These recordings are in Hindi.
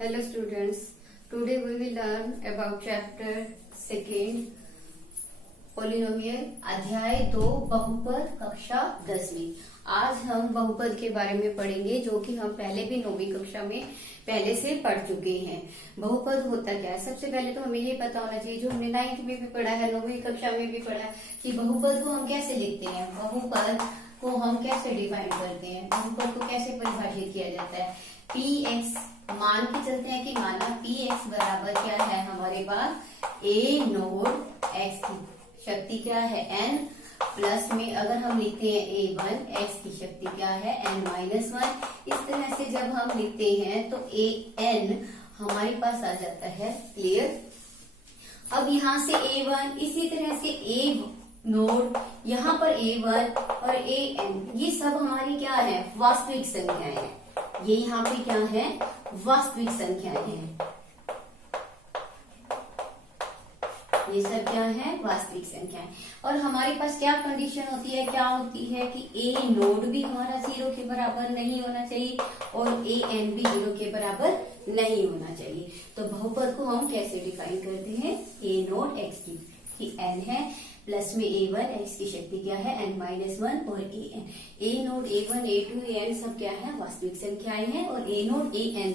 Hello students, today we will learn about chapter 2 polynomial अध्याय 2 बहुपद कक्षा 10वीं। आज हम बहुपद के बारे में पढ़ेंगे जो कि हम पहले भी 9वीं कक्षा में पहले से पढ़ चुके हैं। बहुपद होता क्या है, सबसे पहले तो हमें ये पता होना चाहिए, जो हमने 9th में भी पढ़ा है 9वीं कक्षा में भी पढ़ा है कि बहुपद को हम कैसे लिखते हैं, बहुपद को हम कैसे डिफाइन करते हैं, बहुपद को कैसे परिभाषित किया जाता है। पी एक्स मान के चलते हैं कि माना पी एक्स बराबर क्या है हमारे पास ए नोड एक्स की शक्ति क्या है n प्लस में अगर हम लिखते हैं a1 x की शक्ति क्या है n-1। इस तरह से जब हम लिखते हैं तो a n हमारे पास आ जाता है। क्लियर। अब यहाँ से a1 इसी तरह से a नोड यहाँ पर a1 और a n ये सब हमारी क्या है, वास्तविक संख्याएं हैं। ये यहाँ पे क्या है, वास्तविक संख्याएं हैं। ये सब क्या है, वास्तविक संख्याएं। और हमारे पास क्या कंडीशन होती है, क्या होती है कि a नोड भी हमारा 0 के बराबर नहीं होना चाहिए और a n भी 0 के बराबर नहीं होना चाहिए। तो बहुपद को हम कैसे डिफाइन करते हैं, a नोड x की n है प्लस में a1 x की शक्ति क्या है n-1 और a node a1 a2 a n सब क्या है, वास्तविक संख्याएं हैं और a नोड a n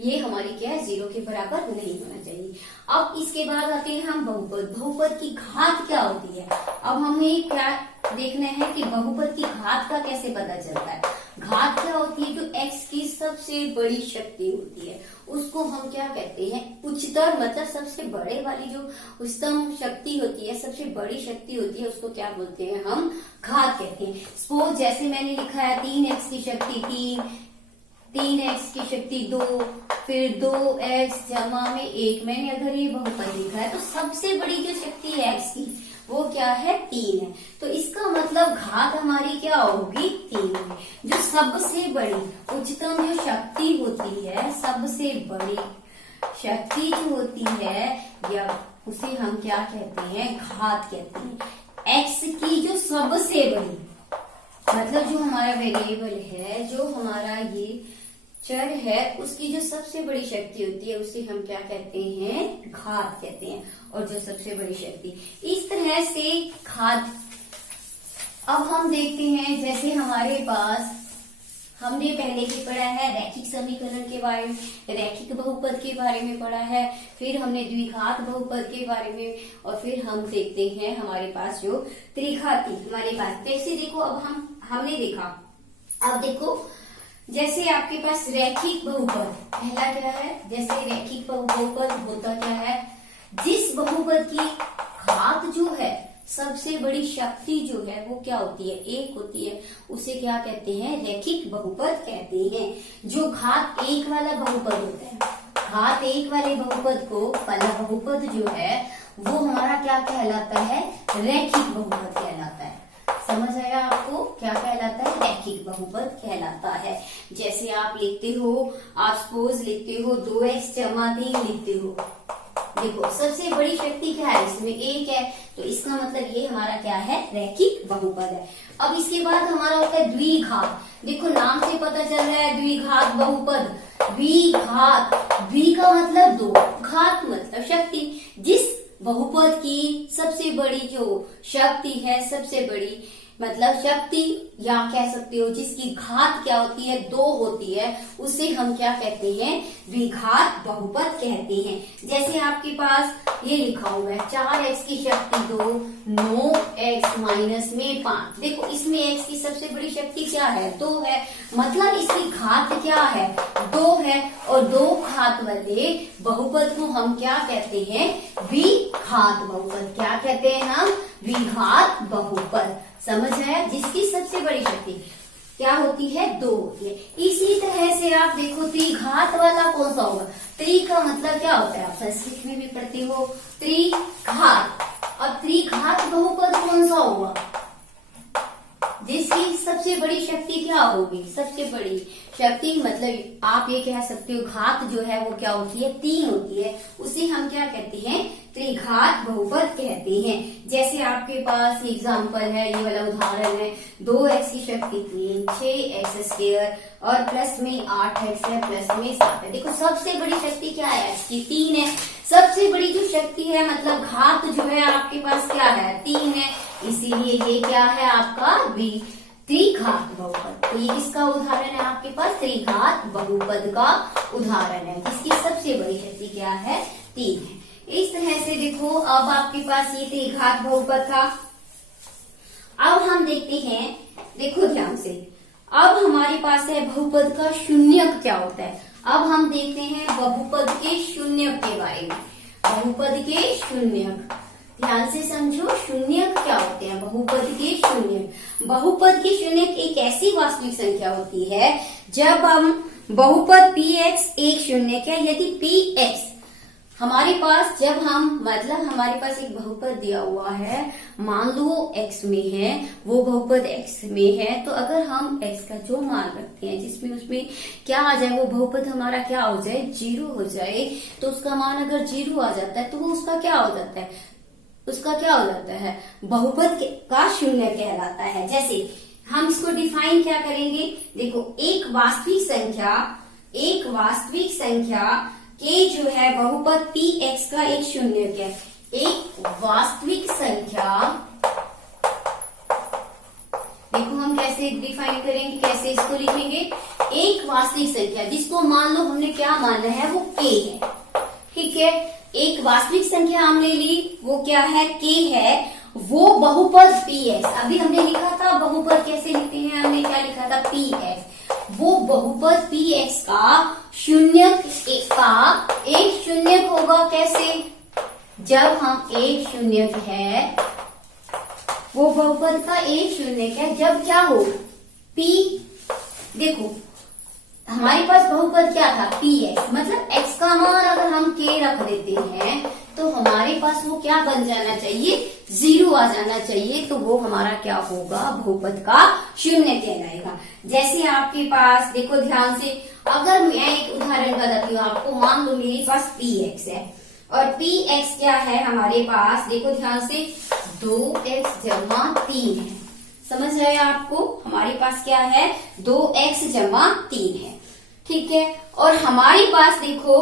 ये हमारी क्या है, 0 के बराबर नहीं होना चाहिए। अब इसके बाद आते हैं हम बहुपद। बहुपद की घात क्या होती है। अब हमें क्या देखना है कि बहुपद की घात का कैसे पता चलता है। घात क्या होती है, जो x की सबसे बड़ी शक्ति होती है उसको हम क्या कहते हैं, उच्चतर, मतलब सबसे बड़े वाली जो उच्चतम शक्ति होती है, सबसे बड़ी शक्ति होती है, उसको क्या बोलते हैं, हम घात कहते हैं। सपोज जैसे मैंने लिखा है 3x की शक्ति 3x की शक्ति 2, फिर 2x जमा में 1। मैंने अगर ये बहुपद लिखा है तो सबसे बड़ी जो शक्ति है x की वो क्या है, 3 है। तो इसका मतलब घात हमारी क्या होगी, 3 है। जो सबसे बड़ी उच्चतम जो शक्ति होती है, सबसे बड़ी शक्ति जो होती है या उसे हम क्या कहते हैं, घात कहते हैं। x की जो सबसे बड़ी, मतलब जो हमारा वेरिएबल है, जो हमारा ये चर है, उसकी जो सबसे बड़ी शक्ति होती है उसे हम क्या कहते हैं, घात कहते हैं। और जो सबसे बड़ी शक्ति, इस तरह से घात। अब हम देखते हैं, जैसे हमारे पास हमने पहले भी पढ़ा है रैखिक समीकरण के बारे में, रैखिक बहुपद के बारे में पढ़ा है, फिर हमने द्विघात बहुपद के बारे में, और फिर हम देखते हैं हमारे पास जो त्रिघाती हमारे पास। जैसे देखो अब हमने देखा, अब देखो जैसे आपके पास रैखिक बहुपद पहला क्या है, जैसे रैखिक बहुपद होता क्या है, जिस बहुपद की घात जो है, सबसे बड़ी शक्ति जो है वो क्या होती है, 1 होती है, उसे क्या कहते हैं, रैखिक बहुपद कहते हैं। जो घात 1 वाला बहुपद होता है, घात 1 वाले बहुपद को वाला बहुपद जो है वो हमारा क्या कहलाता है, रैखिक बहुपद कहलाता है। समझ आया आपको, क्या कहलाता है, रैखिक बहुपद कहलाता है। जैसे आप लिखते हो, आप सपोज लिखते हो 2x जमा 3 लिखते हो, देखो सबसे बड़ी शक्ति क्या है, इसमें 1 है, तो इसका मतलब ये हमारा क्या है, रैखिक बहुपद है। अब इसके बाद हमारा होता है द्विघात। देखो नाम से पता चल रहा है द्विघात बहुपद। द्विघात, द्वि का मतलब 2, घात मतलब शक्ति। जिस बहुपद की सबसे बड़ी जो शक्ति है, सबसे बड़ी मतलब शक्ति, या कह सकते हो जिसकी घात क्या होती है, 2 होती है, उसे हम क्या कहते हैं, द्विघात बहुपद कहते हैं। जैसे आपके पास ये लिखा हुआ है 4x की शक्ति 2, 9x माइनस में 5। देखो इसमें x की सबसे बड़ी शक्ति क्या है, 2 है, मतलब इसकी घात क्या है, 2 है। और 2 घात वाले बहुपद को हम क्या कहते हैं, द्विघात बहुपद। क्या कहते हैं हम, द्विघात बहुपद। समझ आया, जिसकी सबसे बड़ी शक्ति क्या होती है, 2 होती है। इसी तरह से आप देखो त्रिघात वाला कौन सा होगा, त्रि का मतलब क्या होता है, आप संस्कृत में भी पढ़ते हो, त्रिघात। और त्रिघात बहुपद कौन सा होगा, जिसकी सबसे बड़ी शक्ति क्या होगी, सबसे बड़ी शक्ति मतलब आप ये कह सकते हो घात जो है वो क्या होती है, 3 होती है। उसे हम क्या कहते हैं, त्रिघात बहुपद कहते हैं। जैसे आपके पास एग्जाम्पल है, ये वाला उदाहरण है, 2x की शक्ति 3, 6x² और प्लस में 8x है, प्लस में 7 है। देखो सबसे बड़ी शक्ति क्या है, x की 3 है। सबसे बड़ी जो शक्ति है मतलब घात जो है आपके पास क्या है, 3 है, इसीलिए ये क्या है आपका त्रिघात बहुपद। तो ये किसका उदाहरण है आपके पास, त्रिघात बहुपद का उदाहरण है, जिसकी सबसे बड़ी शक्ति क्या है, 3 है। इस तरह से देखो अब आपके पास ये त्रिघात बहुपद था। अब हम देखते हैं, देखो ध्यान से, अब हमारे पास है बहुपद का शून्यक क्या होता है। अब हम देखते हैं बहुपद के शून्यक के बारे में। बहुपद के शून्यक ध्यान से समझो, शून्यक क्या होते हैं, बहुपद के शून्यक। बहुपद के शून्यक एक ऐसी वास्तविक संख्या होती है जब हम बहुपद px एक शून्यक है, यदि px हमारे पास, जब हम मतलब हमारे पास एक बहुपद दिया हुआ है, मान लो x में है, वो बहुपद x में है, तो अगर हम x का जो मान रखते हैं जिसमें उसमें क्या आ जाए, वो बहुपद हमारा क्या हो जाए, 0 हो जाए, तो उसका मान अगर 0 आ जाता है तो वो उसका क्या हो जाता है, उसका क्या हो जाता है, बहुपद का शून्य कहलाता है। जैसे हम इसको डिफाइन क्या करेंगे, देखो एक वास्तविक संख्या के जो है बहुपद px का एक शून्यक है। एक वास्तविक संख्या, देखो हम कैसे डिफाइन करेंगे, कैसे इसको लिखेंगे, एक वास्तविक संख्या जिसको मान लो हमने क्या माना है, वो k है, ठीक है। एक वास्तविक संख्या हमने ली, वो क्या है, k है, वो बहुपद px, अभी हमने लिखा था बहुपद कैसे लिखते हैं, हमने क्या लिखा था, px, वो बहुपद px का शून्यक का एक शून्यक होगा। कैसे, जब हम एक शून्यक है, वो बहुपद का एक शून्यक है जब क्या हो, p, देखो हमारे पास बहुपद क्या था, px, मतलब x का मान अगर हम k रख देते हैं तो हमारे पास वो क्या बन जाना चाहिए, 0 आ जाना चाहिए, तो वो हमारा क्या होगा, बहुपद का शून्य कहलाएगा। जैसे आपके पास देखो ध्यान से, अगर मैं एक उदाहरण बताती हूँ आपको, मान लो मेरे पास px है और px क्या है हमारे पास, देखो ध्यान से, 2x जमा 3 है, समझ रहे हैं आपको, हमारे पास क्या है, 2x जमा 3 है, ठीक है। और हमारे पास देखो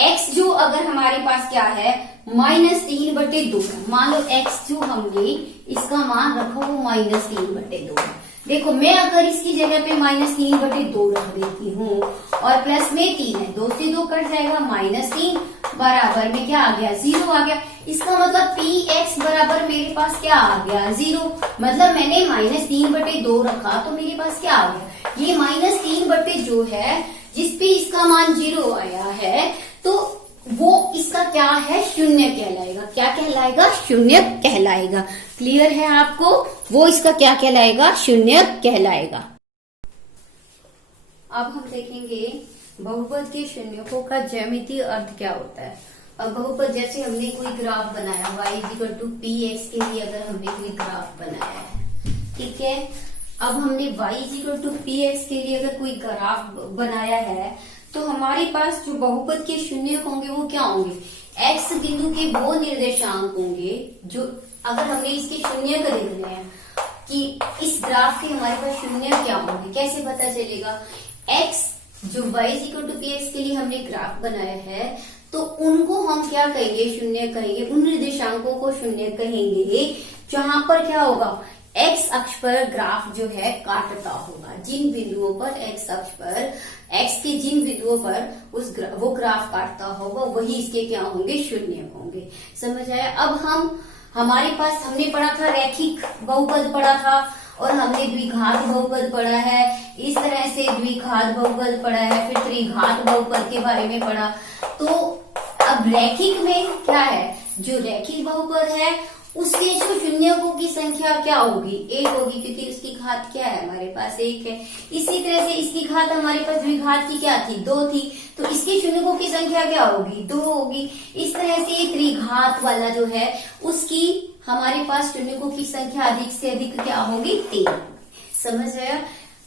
x जो अगर हमारे पास क्या है, -3/2 है, मान लो x जो हमने इसका मान रखो वो -3/2 है। देखो मैं अगर इसकी जगह पे -3/2 रख देती हूँ और प्लस में 3 है, 2 से 2 कट जाएगा, -3 बराबर में क्या आ गया, 0 आ गया। इसका मतलब px बराबर मेरे पास क्या आ गया, 0, मतलब मैंने -3/2 रखा तो मेरे पास क्या आ गया, ये -3/2 जो है जिसपे इसका मान 0 आया है, तो वो इसका क्या है, शून्य कहलाएगा। क्या कहलाएगा, शून्य कहलाएगा। क्लियर है आपको, वो इसका क्या कहलाएगा, शून्य कहलाएगा। अब हम देखेंगे बहुपद के शून्यकों का ज्यामितीय अर्थ क्या होता है। अब बहुपद, जैसे हमने कोई ग्राफ बनाया y = px के लिए, अगर हमने कोई ग्राफ बनाया है, ठीक है, अब हमने y = px के लिए अगर कोई ग्राफ बनाया है, तो हमारे पास जो बहुपद के शून्यक होंगे वो क्या होंगे, x बिंदु के वो निर्देशांक होंगे जो, अगर हमने इसके शून्यक देखने हैं कि इस ग्राफ के हमारे पास शून्य क्या होंगे, कैसे पता चलेगा, x जो y = px के लिए हमने ग्राफ बनाया है, तो उनको हम क्या कहेंगे, शून्य कहेंगे, उन निर्देशांकों को शून्य कहेंगे जहां पर क्या होगा, x अक्ष पर ग्राफ जो है काटता होगा, जिन बिंदुओं पर x अक्ष पर, x के जिन बिंदुओं पर वो ग्राफ काटता होगा वही इसके क्या होंगे, शून्य होंगे। समझ आया। अब हमारे पास हमने पढ़ा था रैखिक बहुपद पढ़ा था, और हमने द्विघात बहुपद पढ़ा है, इस तरह से द्विघात बहुपद पढ़ा है, फिर त्रिघात बहुपद के बारे में पढ़ा। तो अब रैखिक में क्या है, जो रैखिक बहुपद है उसके जो शून्यकों की संख्या क्या होगी, 1 होगी, क्योंकि उसकी घात क्या है, हमारे पास 1 है। इसी तरह से इसकी घात हमारे पास द्विघात की क्या थी, 2 थी, तो इसके शून्यकों की संख्या क्या होगी, 2 होगी। इस तरह से त्रिघात वाला जो है उसकी हमारे पास शून्यकों की संख्या अधिक से अधिक क्या होगी, 3। समझ आया?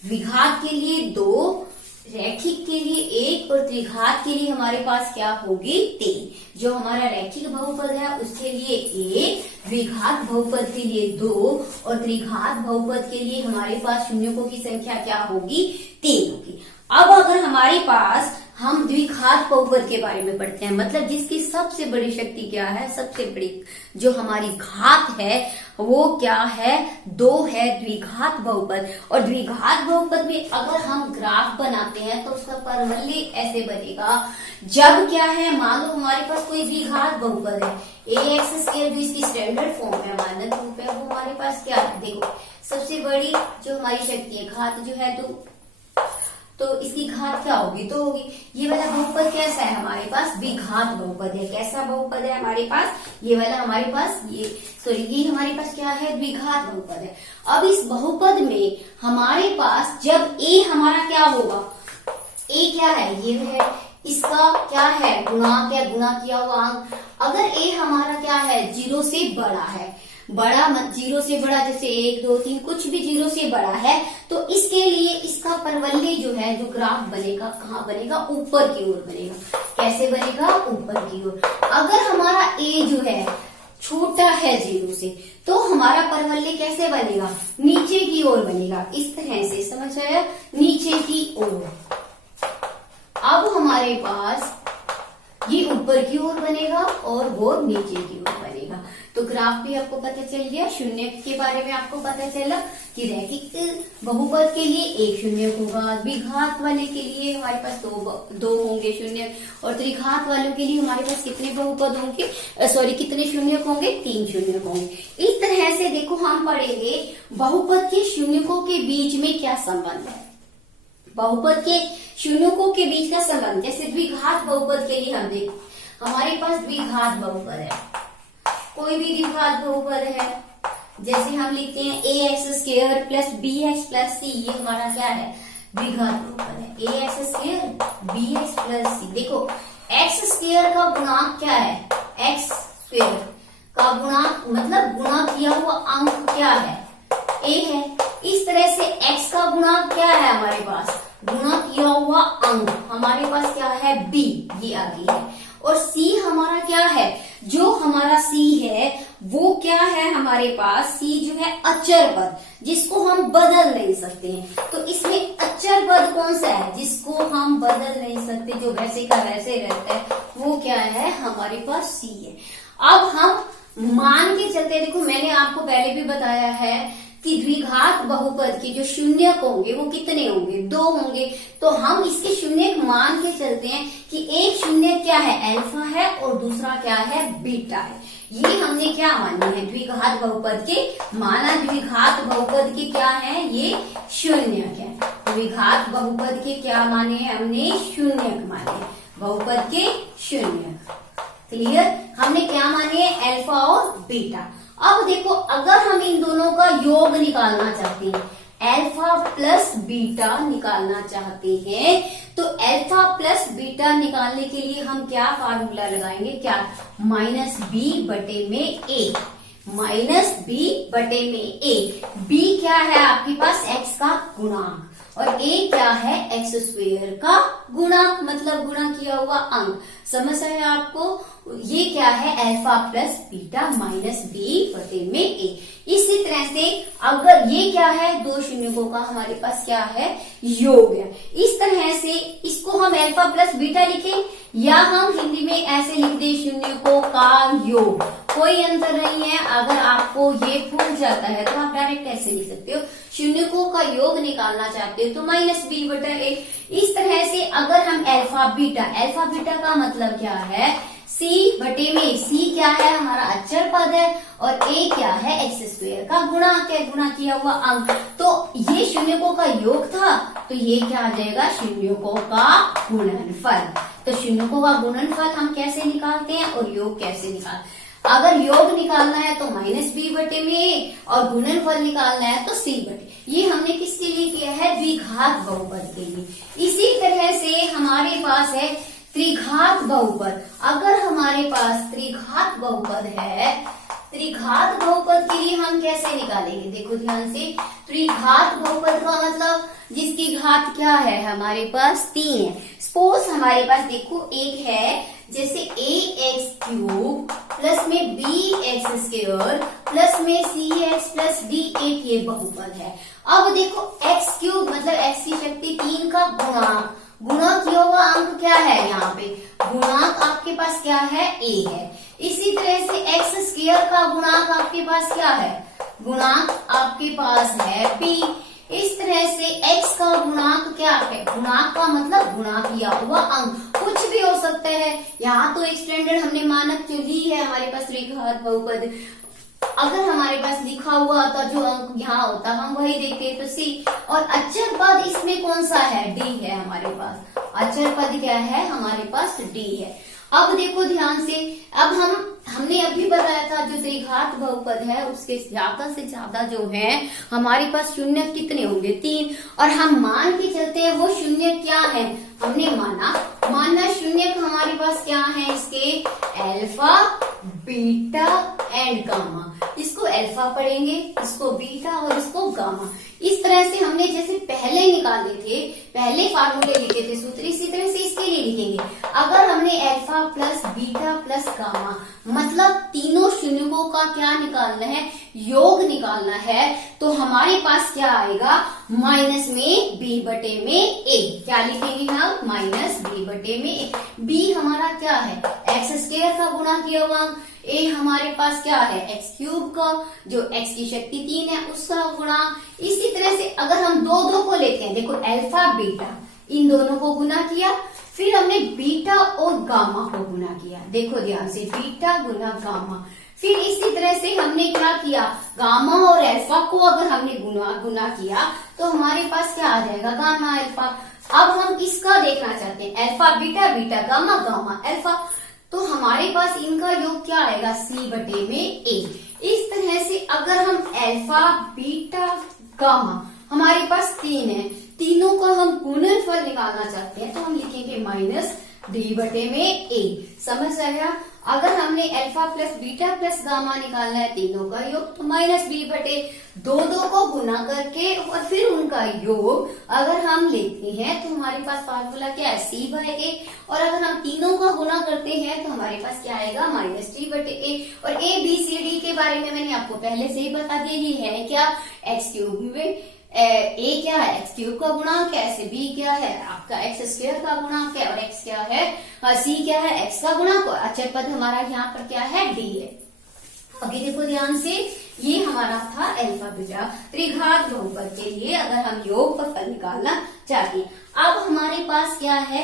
द्विघात के लिए 2, रैखिक के लिए 1 और त्रिघात के लिए हमारे पास क्या होगी 3। जो हमारा रैखिक बहुपद है उसके लिए 1, द्विघात बहुपद के लिए 2 और त्रिघात बहुपद के लिए हमारे पास शून्यकों की संख्या क्या होगी 3 होगी। अब अगर हमारे पास हम द्विघात बहुपद के बारे में पढ़ते हैं, मतलब जिसकी सबसे बड़ी शक्ति क्या है, सबसे बड़ी जो हमारी घात है वो क्या है 2 है, द्विघात बहुपद। और द्विघात बहुपद में अगर हम ग्राफ बनाते हैं तो उसका परवलय ऐसे बनेगा। जब क्या है, मान लो हमारे पास कोई द्विघात बहुपद है, ax² जो इसकी स्टैंडर्ड फॉर्म है, मानक रूप है, वो हमारे पास क्या है, देखो सबसे बड़ी जो हमारी शक्ति है घात जो है 2, तो इसकी घात क्या होगी 2 होगी। ये वाला बहुपद कैसा है हमारे पास, द्विघात बहुपद है। कैसा बहुपद है हमारे पास, ये वाला हमारे पास ये हमारे पास क्या है, द्विघात बहुपद है। अब इस बहुपद में हमारे पास जब a हमारा क्या होगा, a क्या है, ये है, इसका क्या है गुणांक है, गुणा किया हुआ अंक। अगर a हमारा क्या है 0 से बड़ा है, बड़ा मत 0 से बड़ा जैसे 1, 2, 3 कुछ भी 0 से बड़ा है, तो इसके लिए इसका परवलय जो है, जो ग्राफ बनेगा कहाँ बनेगा, ऊपर की ओर बनेगा। कैसे बनेगा, ऊपर की ओर। अगर हमारा a जो है छोटा है 0 से, तो हमारा परवलय कैसे बनेगा, नीचे की ओर बनेगा, इस तरह से, समझ आया, नीचे की ओर। अब हमारे पास ये ऊपर की ओर बनेगा और वो नीचे की ओर बनेगा। तो ग्राफ भी आपको पता चल गया, शून्य के बारे में आपको पता चला कि रैखिक बहुपद के लिए 1 शून्य होगा, द्विघात वाले के लिए हमारे पास 2 होंगे शून्य, और त्रिघात वालों के लिए हमारे पास कितने बहुपद होंगे, कितने शून्य होंगे, 3 शून्य होंगे। इस तरह से देखो हम पढ़ेंगे बहुपद के शून्यकों के बीच में क्या संबंध है, बहुपद के शून्यकों के बीच का संबंध। जैसे द्विघात बहुपद के लिए हम देखो, हमारे पास द्विघात बहुपद है, कोई भी द्विघात बहुपद है, जैसे हम लिखते हैं ax² plus bx plus c, ये हमारा क्या है द्विघात बहुपद है, ax² bx प्लस c। देखो x² का गुणांक क्या है, x² का गुणांक मतलब गुणा किया हुआ अंक क्या है, a है। इस तरह से x का गुणांक क्या है हमारे पास, गुणा किया हुआ अंक हमारे पास क्या है b, ये आ गई है। और c हमारा क्या है, जो हमारा c है वो क्या है हमारे पास, c जो है अचर पद, जिसको हम बदल नहीं सकते हैं। तो इसमें अचर पद कौन सा है, जिसको हम बदल नहीं सकते, जो वैसे का वैसे रहता है, वो क्या है हमारे पास c है। अब हम मान के चलते, देखो मैंने आपको पहले भी बताया है कि द्विघात बहुपद के जो शून्यक होंगे वो कितने होंगे, 2 होंगे। तो हम इसके शून्यक मान के चलते हैं कि एक शून्यक क्या है, अल्फा है, और दूसरा क्या है, बीटा है। ये हमने क्या मानी है, द्विघात बहुपद के माना, द्विघात बहुपद के क्या है, ये शून्यक है। द्विघात बहुपद के क्या माने हैं हमने, शून्यक माने, बहुपद के शून्यक। क्लियर, हमने क्या माने हैं, अल्फा और बीटा। अब देखो अगर हम इन दोनों का योग निकालना चाहते हैं, अल्फा प्लस बीटा निकालना चाहते हैं, तो अल्फा प्लस बीटा निकालने के लिए हम क्या फार्मूला लगाएंगे, क्या, -b/a, -b/a। b क्या है आपके पास, x का गुणांक, और a क्या है, x² का गुणांक, मतलब गुणा किया हुआ अंक। समझ आया आपको, ये क्या है, अल्फा प्लस बीटा -b/a। इसी तरह से अगर ये क्या है, 2 शून्यकों का हमारे पास क्या है, योग है। इस तरह से इसको हम अल्फा प्लस बीटा लिखें, या हम हिंदी में ऐसे लिख दें शून्यकों का योग, कोई अंतर नहीं है। अगर आपको ये भूल जाता है तो आप डायरेक्ट ऐसे लिख सकते हो, शून्यकों का योग निकालना चाहते हो तो -b/a। इस तरह से अगर हम अल्फा बीटा का मतलब क्या है, c/में, c क्या है हमारा अचर पद है, और a क्या है, x² का गुणांक है, गुणा किया हुआ अंक। तो ये शून्यकों का योग था, तो ये क्या आ जाएगा, शून्यकों का गुणनफल। तो शून्यकों का गुणनफल हम कैसे निकालते हैं और योग कैसे निकालते हैं। अगर योग निकालना है तो -b/में, और गुणनफल निकालना है तो c/। ये हमने किसके लिए किया है, द्विघात बहुपद के लिए। इसी तरह से हमारे पास है त्रिघात बहुपद। अगर हमारे पास त्रिघात बहुपद है त्रिघात बहुपद के लिए हम कैसे निकालेंगे, देखो ध्यान से। त्रिघात बहुपद का मतलब जिसकी घात क्या है, हमारे पास 3 है। सपोज हमारे पास देखो एक है जैसे ax³ प्लस में bx² प्लस में cx प्लस d, एक ये बहुपद है। अब देखो x³ मतलब x की शक्ति 3 का गुणांक, गुणा किया हुआ अंक क्या है, यहाँ पे गुणांक आपके पास क्या है, a है। इसी तरह से x² का गुणांक आपके पास क्या है, गुणांक आपके पास है b। इस तरह से x का गुणांक क्या है, गुणांक का मतलब गुणा किया हुआ अंक, कुछ भी हो सकता है। यहाँ तो एक स्टैंडर्ड हमने मानक जो ली है हमारे पास त्रिघात बहुपद, अगर हमारे पास लिखा हुआ होता जो अंक यहाँ होता हम वही देखते तो c। और अचर पद इसमें कौन सा है, d है हमारे पास। अचर पद क्या है, हमारे पास d है। अब देखो ध्यान से, अब हमने अभी बताया था जो त्रिघात बहुपद है उसके ज्यादा से ज्यादा जो है हमारे पास शून्य कितने होंगे, 3। और हम मान के चलते हैं वो शून्य क्या है, हमने माना शून्य हमारे पास क्या है, इसके अल्फा बीटा एंड गामा। इसको अल्फा पढ़ेंगे, इसको बीटा और इसको गामा। इस तरह से हमने जैसे पहले निकाले थे, पहले फार्मूले लिखे थे सूत्र, इसी तरह से इसके लिए लिखेंगे। अगर हमने alpha plus beta plus gamma मतलब तीनों शून्यों का क्या निकालना है, योग निकालना है, तो हमारे पास क्या आएगा, माइनस में b बटे में a। क्या लिखेंगे हम, माइनस b बटे में a। b हमारा क्या है, x² का गुणा किया हुआ, a हमारे पास क्या है, x³ का, जो x की शक्ति 3 है उसका गुणा। इसी तरह से अगर हम दो को लेते हैं, देखो अल्फा बीटा इन दोनों को गुना किया, फिर हमने बीटा और गामा को गुना किया, देखो ध्यान से बीटा गुना गामा। फिर इसी तरह से हमने क्या किया, गामा और अल्फा को अगर हमने गुना किया तो हमारे पास क्या आ जाएगा, गामा अल्फा। अब हम इसका देखना चाहते हैं, alpha beta beta gamma gamma alpha, तो हमारे पास इनका योग क्या आएगा, c बटे में a। इस तरह से अगर हम अल्फा बीटा गामा हमारे पास 3 है, तीनों का हम गुणनफल निकालना चाहते हैं तो हम लिखेंगे माइनस d बटे में a। समझ आया। अगर हमने alpha plus beta plus gamma निकालना है तीनों का योग, तो माइनस b बटे दो को गुना करके और फिर उनका योग अगर हम लेते हैं तो हमारे पास फार्मूला क्या है, c बाय a। और अगर हम तीनों का गुना करते हैं तो हमारे पास क्या आएगा, माइनस d बटे a। और a b c d के बारे में मैंने आपको पहले से ही बता दिया, ये है क्या, x³ में a क्या है, x³ का गुणांक है, ऐसे b क्या है आपका x² का गुणांक है, और x क्या है, c क्या है x का गुणांक, और अचर पद हमारा यहाँ पर क्या है, d है। अभी देखो ध्यान से, ये हमारा था अल्फा बीटा त्रिघात बहुपद के लिए अगर हम योग पर फल निकालना चाहते हैं। अब हमारे पास क्या है,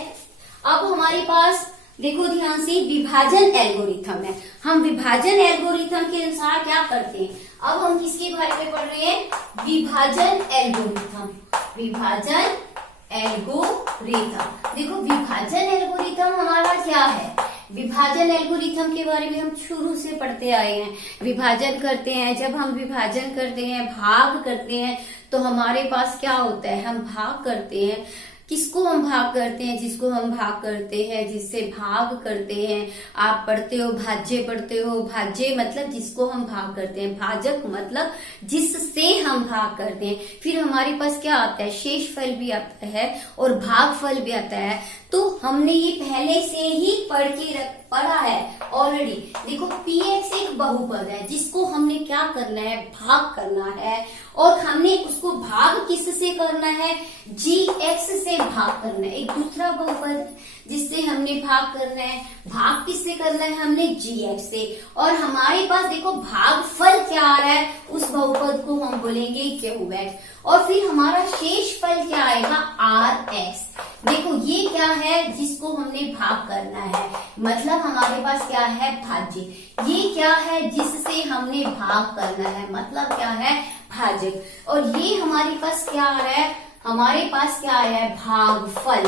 अब हमारे पास देखो ध्यान से विभाजन एल्गोरिथम है। हम विभाजन एल्गोरिथम के अनुसार क्या करते हैं, अब हम किसके बारे में पढ़ रहे हैं, विभाजन एल्गोरिथम। विभाजन एल्गोरिथम, देखो विभाजन एल्गोरिथम हमारा क्या है, विभाजन एल्गोरिथम के बारे में हम शुरू से पढ़ते आए हैं। विभाजन करते हैं, जब हम विभाजन करते हैं, भाग करते हैं, तो हमारे पास क्या होता है, हम भाग करते हैं। किसको हम भाग करते हैं, जिसको हम भाग करते हैं, जिससे भाग करते हैं। आप पढ़ते हो भाज्य पढ़ते हो, भाज्य मतलब जिसको हम भाग करते हैं, भाजक मतलब जिससे हम भाग करते हैं। फिर हमारे पास क्या आता है, शेषफल भी आता है और भागफल भी आता है। तो हमने ये पहले से ही पढ़ा है ऑलरेडी। देखो px एक बहुपद है जिसको हमने क्या करना है, भाग करना है, और हमने उसको भाग किससे करना है, gx से भाग करना है। एक दूसरा बहुपद जिससे हमने भाग करना है, भाग किससे करना है, हमने gx से। और हमारे पास देखो भागफल क्या आ रहा है, उस बहुपद को हम बोलेंगे qx। और फिर हमारा शेषफल क्या आएगा, rx। देखो ये क्या है, जिसको हमने भाग करना है, मतलब हमारे पास क्या है, भाज्य। ये क्या है, जिससे हमने भाग करना है, मतलब क्या है, भाजक। और ये हमारे पास क्या आ रहा है, हमारे पास क्या आया है, भागफल।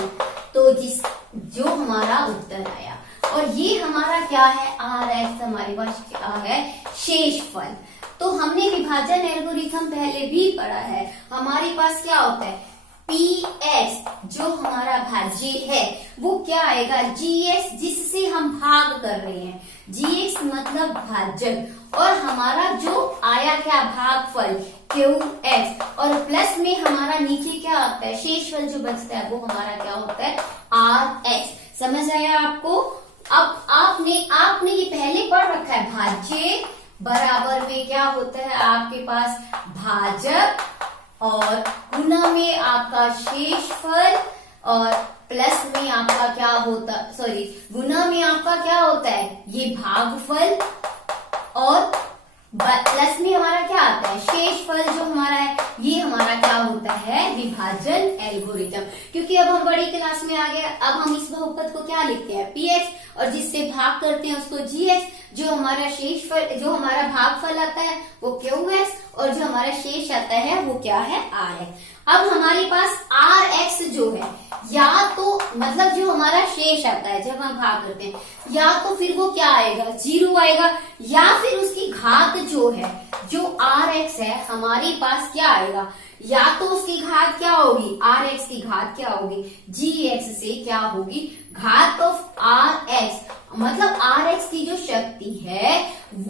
तो जो हमारा उत्तर आया, और ये हमारा क्या है, rx, हमारे पास क्या है, शेषफल। तो हमने विभाजन एल्गोरिथम पहले भी पढ़ा है। हमारे पास क्या होता है, px जो हमारा भाज्य है वो क्या आएगा, gx जिससे हम भाग कर रहे हैं, gx मतलब भाजक, और हमारा जो आया क्या भागफल qx, और प्लस में हमारा नीचे क्या होता है, शेषफल जो बचता है वो हमारा क्या होता है rx। समझ आया आपको। अब आपने ये पहले पढ़ रखा है, भाज्य बराबर में क्या होता है आपके पास भाजक, और गुना में आपका शेषफल, और प्लस में आपका क्या होता, सॉरी गुना में आपका क्या होता है ये भागफल, और प्लस में हमारा क्या आता है शेषफल जो हमारा है, ये हमारा क्या होता है विभाजन एल्गोरिथम। क्योंकि अब हम बड़ी क्लास में आ गए, अब हम इस बहुपद को क्या लिखते हैं px, और जिससे भाग करते हैं उसको gx, जो हमारा शेषफल जो हमारा भागफल आता है वो qx, और जो हमारा शेष आता है वो क्या है rx। अब हमारे पास rx जो है, या तो मतलब जो हमारा शेष आता है जब हम भाग करते हैं, या तो फिर वो क्या आएगा 0 आएगा, या फिर उसकी घात जो है जो rx है हमारे पास क्या आएगा, या तो उसकी घात क्या होगी, rx की घात क्या होगी gx से क्या होगी घात ऑफ rx, मतलब rx की जो शक्ति है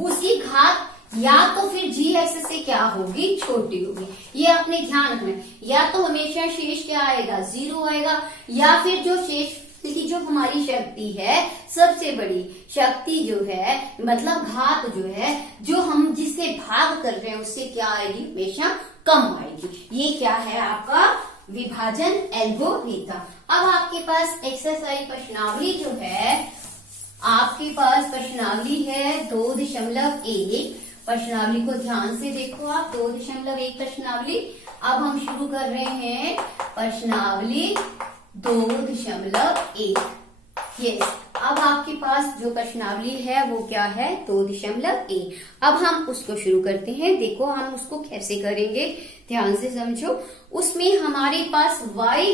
उसकी घात या तो फिर gx से क्या होगी छोटी होगी। ये आपने ध्यान रखना है, या तो हमेशा शेष क्या आएगा 0 आएगा, या फिर जो शेष की जो हमारी शक्ति है सबसे बड़ी शक्ति जो है मतलब घात जो है जो हम जिससे भाग कर रहे हैं उससे क्या आएगी हमेशा कम आएगी। ये क्या है आपका विभाजन एल्गोरिथम। अब आपके पास एक्सरसाइज प्रश्नावली जो है, आपके पास प्रश्नावली है 2.1। प्रश्नावली को ध्यान से देखो आप, 2.1 प्रश्नावली। अब हम शुरू कर रहे हैं प्रश्नावली 2.1। यस, अब आपके पास जो प्रश्नावली है वो क्या है 2.1। अब हम उसको शुरू करते हैं। देखो हम उसको कैसे करेंगे, ध्यान से समझो। उसमें हमारे पास y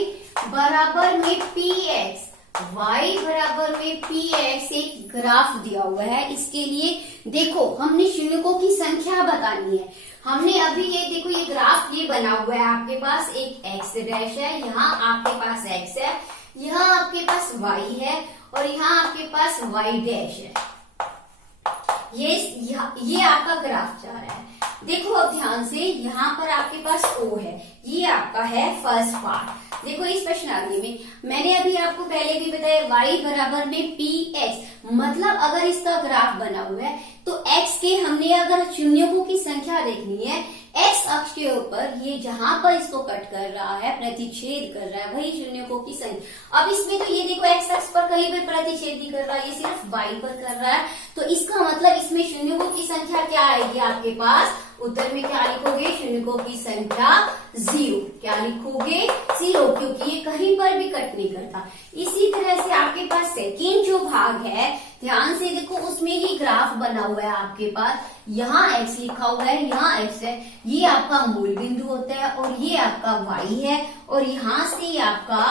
बराबर में px, y बराबर में px एक ग्राफ दिया हुआ है। इसके लिए देखो हमने शून्यकों की संख्या बतानी है। हमने अभी ये देखो ये ग्राफ ये बना हुआ है, आपके पास एक x डैश है, यहाँ आपके पास x है, यहाँ आपके पास y है, और यहाँ आपके पास y डैश है। ये आपका ग्राफ जा रहा है। देखो अब ध्यान से, यहाँ पर आपके पास O है, ये आपका है फर्स्ट पार्ट। देखो इस प्रश्नावली में मैंने अभी आपको पहले भी बताया y बराबर में px, मतलब अगर इसका ग्राफ बना हुआ है तो x के हमने अगर शून्यकों की संख्या देखनी है, x अक्ष के ऊपर ये जहां पर इसको कट कर रहा है, प्रतिच्छेद कर रहा है, वही शून्यकों की संख्या। अब इसमें तो ये देखो x अक्ष पर कहीं पर प्रतिच्छेद नहीं कर रहा है, ये सिर्फ y पर कर रहा है, तो इसका मतलब इसमें शून्यकों की संख्या क्या आएगी आपके पास, उत्तर में क्या लिखोगे शून्यकों की संख्या 0। क्या लिखोगे 0, क्योंकि ये कहीं पर भी कट नहीं करता। इसी तरह से आपके पास सेकेंड जो भाग है, ध्यान से देखो उसमें ही ग्राफ बना हुआ है आपके पास, यहाँ x लिखा हुआ है, यहाँ x है, ये आपका मूल बिंदु होता है, और ये आपका y है, और यहाँ से ये आपका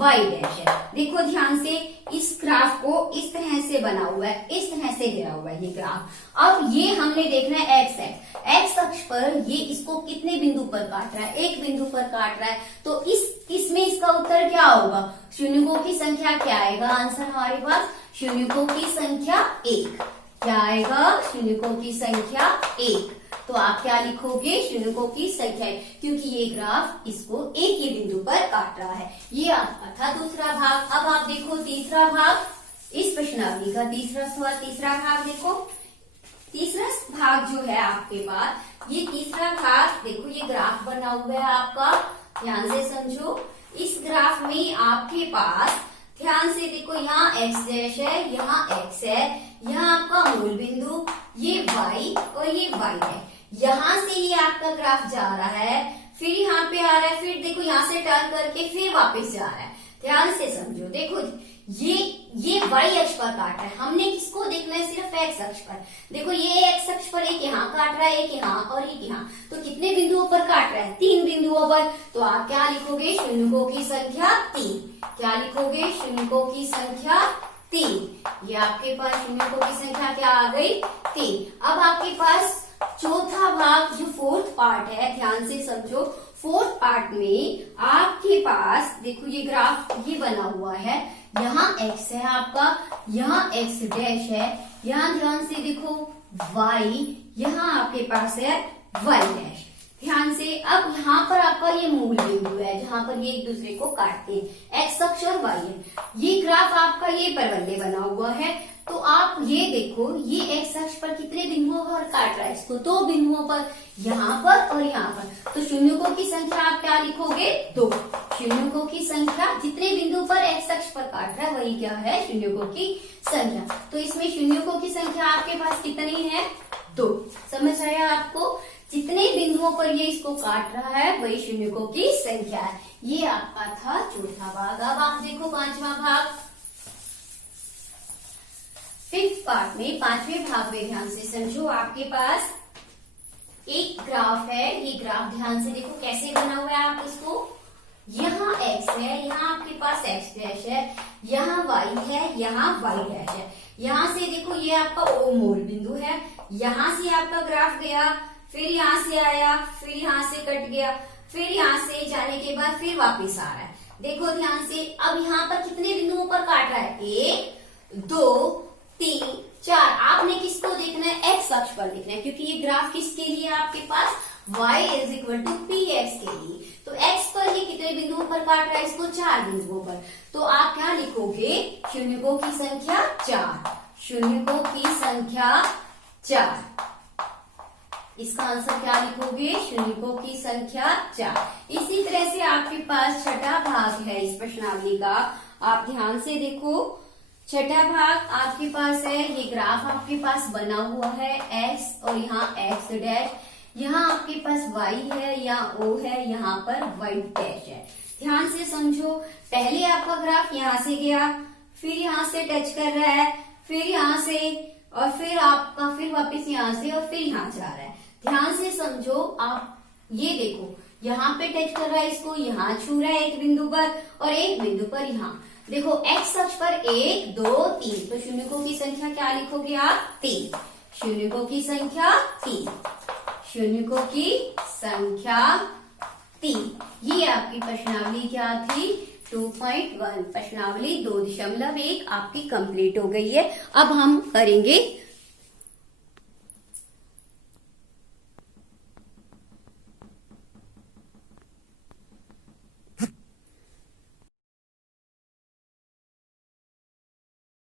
y डैश है। देखो ध्यान से इस ग्राफ को इस तरह से बना हुआ है, इस तरह से गिरा हुआ है ये ग्राफ। अब ये हमने देखना है x अक्ष पर ये इसको कितने बिंदु पर काट रहा है, एक बिंदु पर काट रहा है, तो इसमें इसका उत्तर क्या होगा, शून्यकों की संख्या क्या आएगा, आंसर हमारे पास शून्यकों की संख्या 1। क्या आएगा शून्यकों की संख्या 1। तो आप क्या लिखोगे शून्यकों की संख्या 1, क्योंकि ये ग्राफ इसको एक ही बिंदु पर काट रहा है। ये आपका था दूसरा भाग। अब आप देखो तीसरा भाग, इस प्रश्नावली का तीसरा सवाल, तीसरा भाग देखो। तीसरा भाग जो है आपके पास, ये तीसरा भाग देखो ये ग्राफ बना हुआ है आपका, ध्यान से समझो। इस ग्राफ में आपके पास ध्यान से देखो यहाँ x डैश है, यहाँ x है, यहाँ आपका मूल बिंदु, ये y और ये y है। यहाँ से ये आपका ग्राफ जा रहा है, फिर यहाँ पे आ रहा है, फिर देखो यहाँ से टर्न करके फिर वापस जा रहा है। ध्यान से समझो, देखो ये y अक्ष पर काट रहा है, हमने किसको देखना है सिर्फ x अक्ष पर। देखो ये x अक्ष पर एक यहाँ काट रहा है, एक यहाँ और एक यहाँ, तो कितने बिंदुओं पर काट रहा है, 3 बिंदुओं पर। तो आप क्या लिखोगे शून्यकों की संख्या 3। क्या लिखोगे शून्यकों की संख्या 3। ये आपके पास शून्यकों की संख्या क्या आ गई 3। अब आपके पास चौथा भाग जो फोर्थ पार्ट है, ध्यान से समझो। फोर्थ पार्ट में आपके पास देखो ये ग्राफ ये बना हुआ है, यहाँ x है आपका, यहाँ x डैश है, यहाँ ध्यान से देखो y, यहाँ आपके पास है y डैश। ध्यान से अब यहाँ पर आपका ये मूल बिंदु है जहां पर ये एक दूसरे को काटते हैं, x अक्ष और y है। ये ग्राफ आपका ये परवलय बना हुआ है, तो आप ये देखो ये x अक्ष पर कितने बिंदुओं पर काट रहा है इसको, 2 बिंदुओं पर, यहाँ पर और यहाँ पर। तो शून्यकों की संख्या आप क्या लिखोगे? 2। शून्यकों की संख्या जितने बिंदु पर x अक्ष पर काट रहा है वही क्या है? शून्यकों की संख्या। तो इसमें शून्यकों की संख्या आपके पास कितनी है? 2। समझ आया आपको? जितने बिंदुओं पर ये इसको काट रहा है वही शून्यकों की संख्या है। ये आपका था चौथा भाग। अब आप देखो पांचवा भाग। फिफ्थ पार्ट में पांचवें भाग में ध्यान से समझो। आपके पास एक ग्राफ है, ये ग्राफ ध्यान से देखो कैसे बना हुआ है। आप इसको, यहाँ x है, यहाँ आपके पास x डैश है, यहाँ y है, यहाँ y डैश है। यहाँ से देखो ये आपका O मूल बिंदु है, यहाँ से आपका ग्राफ गया, फिर यहाँ से आया, फिर यहाँ से कट गया, फिर यहाँ से जाने के बाद फिर वापस आ रहा है। देखो ध्यान से, अब यहाँ पर कितने बिंदुओं पर काट रहा है? 1 2 3 4। आपने किसको देखना है? x अक्ष पर देखना है, क्योंकि ये ग्राफ किसके लिए आपके पास? y = px के लिए। तो x पर ये कितने बिंदुओं पर काट रहा है इसको? 4 बिंदुओं पर। तो आप क्या लिखोगे? शून्यकों की संख्या 4। शून्यकों की संख्या 4। इसका आंसर क्या लिखोगे? शून्यकों की संख्या 4। इसी तरह से आपके पास छठा भाग है इस प्रश्नावली का। आप ध्यान से देखो, छठा भाग आपके पास है, ये ग्राफ आपके पास बना हुआ है x और यहाँ x डैश, यहाँ आपके पास y है, यहाँ O है, यहाँ पर y डैश है। ध्यान से समझो, पहले आपका ग्राफ यहाँ से गया, फिर यहाँ से टच कर रहा है, फिर यहाँ से, और फिर आपका फिर वापस यहाँ से और फिर यहाँ जा रहा है। ध्यान से समझो, आप ये देखो यहाँ पे टच कर रहा है इसको, यहाँ छू रहा है एक बिंदु पर और एक बिंदु पर यहाँ। देखो x अक्ष पर 1 2 3, तो शून्यकों की संख्या क्या लिखोगे आप? 3। शून्यकों की संख्या 3। शून्यकों की संख्या 3। ये आपकी प्रश्नावली क्या थी? 2.1। प्रश्नावली 2.1 आपकी कंप्लीट हो गई है। अब हम करेंगे